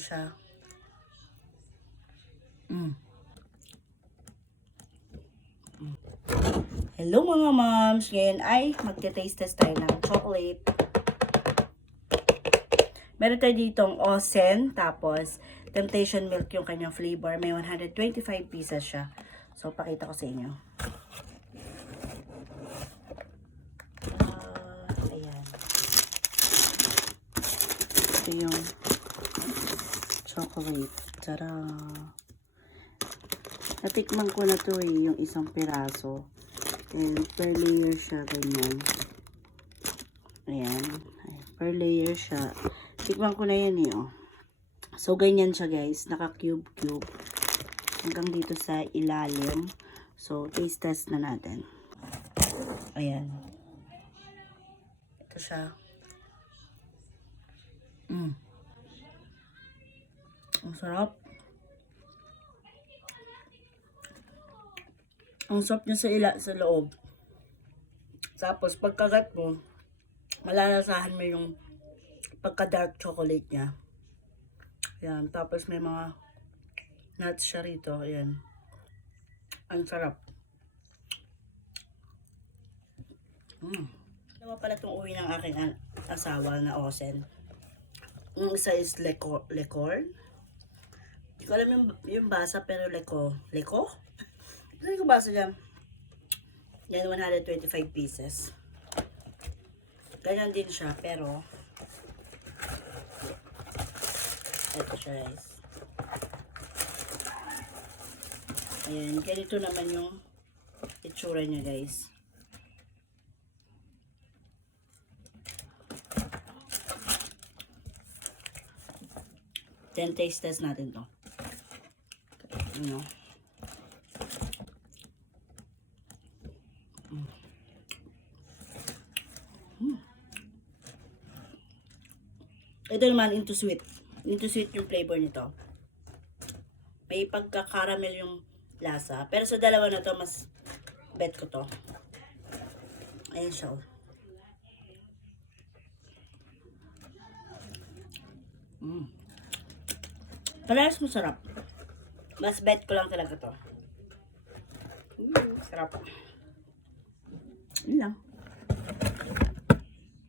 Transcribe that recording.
siya. Mm. Hello mga moms! Ngayon ay magte-taste test tayo ng chocolate. Meron tayo ditong Osen, tapos Temptation Milk yung kanyang flavor. May 125 pieces siya. So, pakita ko sa inyo. Ayan. Ito yung chocolate. Tara! Natikman ko na to yung isang piraso. And per layer siya, ganyan. Ayan. Per layer siya. Tikman ko na yan oh. So, ganyan siya guys. Naka-cube-cube. Hanggang dito sa ilalim. So, taste test na natin. Ayan. Ito siya. Ang sarap. Ang sarap niya sa loob. Tapos, pagkagat mo, malalasahan mo yung pagka-dark chocolate niya. Ayan. Tapos, may mga nuts siya rito. Ayan. Ang sarap. Dalawa pala itong uwi ng aking asawa na Osen. Yung isa is Lecor. Hindi ko alam yung basa, pero Lecor. Hindi ko basa dyan. Yan, 125 pieces. Ganyan din siya, pero ito siya guys. Ayan, ganito naman yung itsura niya guys. Then taste test natin to. Ano? Ito naman into sweet. Into sweet yung flavor nito. May pagka-caramel yung lasa. Pero sa dalawa na to, mas bet ko to. Ayan siya. Parehas masarap. Mas bet ko lang talaga to. Sarap. Yun lang.